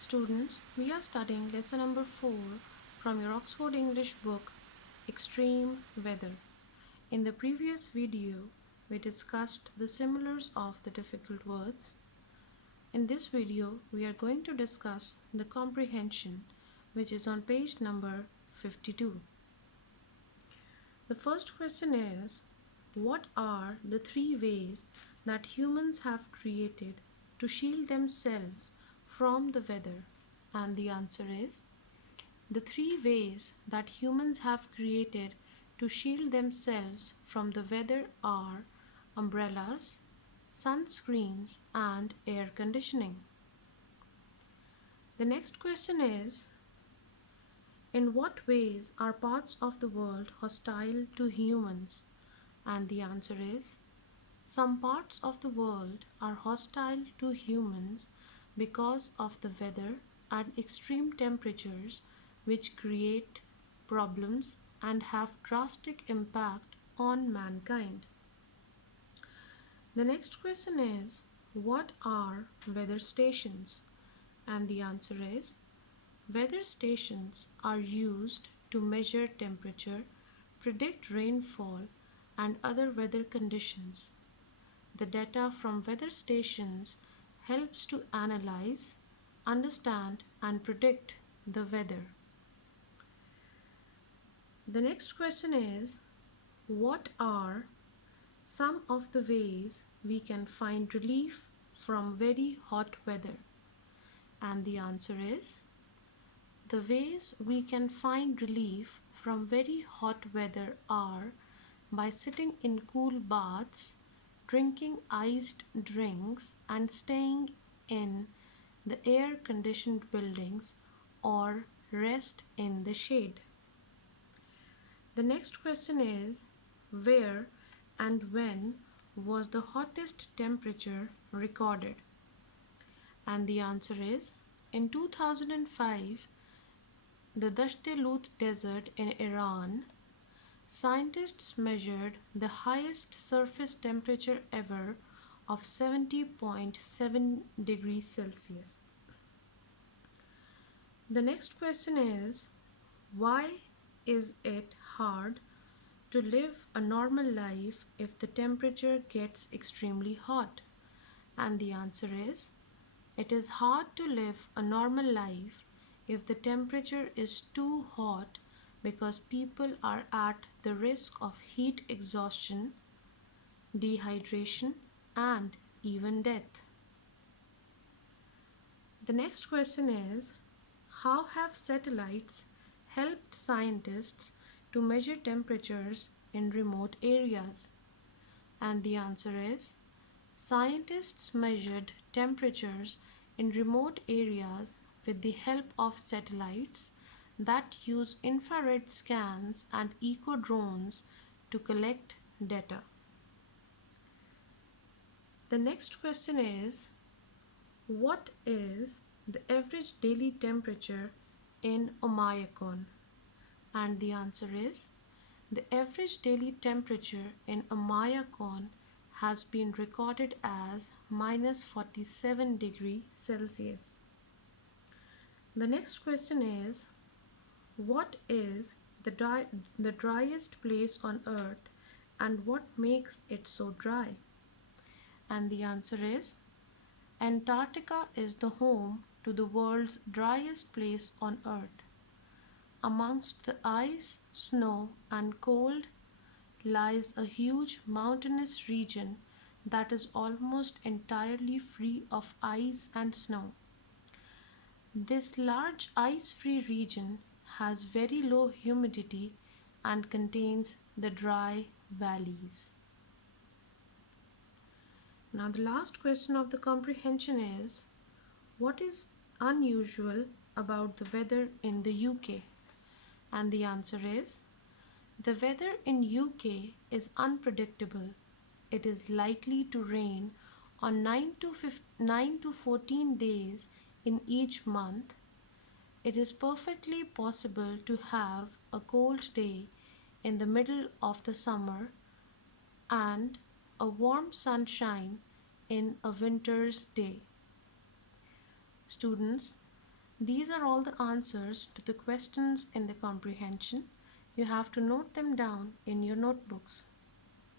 Students, we are studying lesson number 4 from your Oxford English book, Extreme Weather. In the previous video, we discussed the similars of the difficult words. In this video, we are going to discuss the comprehension, which is on page number 52. The first question is, what are the 3 ways that humans have created to shield themselves from the weather? And the answer is, the 3 ways that humans have created to shield themselves from the weather are umbrellas, sunscreens, and air conditioning. The next question is, in what ways are parts of the world hostile to humans? And the answer is, some parts of the world are hostile to humans because of the weather and extreme temperatures, which create problems and have drastic impact on mankind. The next question is, what are weather stations? And the answer is, weather stations are used to measure temperature, predict rainfall, and other weather conditions. The data from weather stations helps to analyze, understand, and predict the weather. The next question is, what are some of the ways we can find relief from very hot weather? And the answer is, the ways we can find relief from very hot weather are by sitting in cool baths, drinking iced drinks, and staying in the air-conditioned buildings or rest in the shade. The next question is, where and when was the hottest temperature recorded? And the answer is, in 2005, the Dasht-e-Lut desert in Iran, scientists measured the highest surface temperature ever of 70.7 degrees Celsius. The next question is, why is it hard to live a normal life if the temperature gets extremely hot? And the answer is, it is hard to live a normal life if the temperature is too hot because people are at the risk of heat exhaustion, dehydration, and even death. The next question is, how have satellites helped scientists to measure temperatures in remote areas? And the answer is, scientists measured temperatures in remote areas with the help of satellites that use infrared scans and eco drones to collect data. The next question is, what is the average daily temperature in Omayakon? And the answer is, the average daily temperature in Omayakon has been recorded as minus 47 degrees Celsius. The next question is, what is the driest place on earth and what makes it so dry? And the answer is, Antarctica is the home to the world's driest place on earth. Amongst the ice, snow, and cold lies a huge mountainous region that is almost entirely free of ice and snow. This large ice-free region has very low humidity and contains the dry valleys. Now the last question of the comprehension is, what is unusual about the weather in the UK? And the answer is, the weather in UK is unpredictable. It is likely to rain on 9 to 14 days in each month. It is perfectly possible to have a cold day in the middle of the summer and a warm sunshine in a winter's day. Students, These are all the answers to the questions in the comprehension. You have to note them down in your notebooks.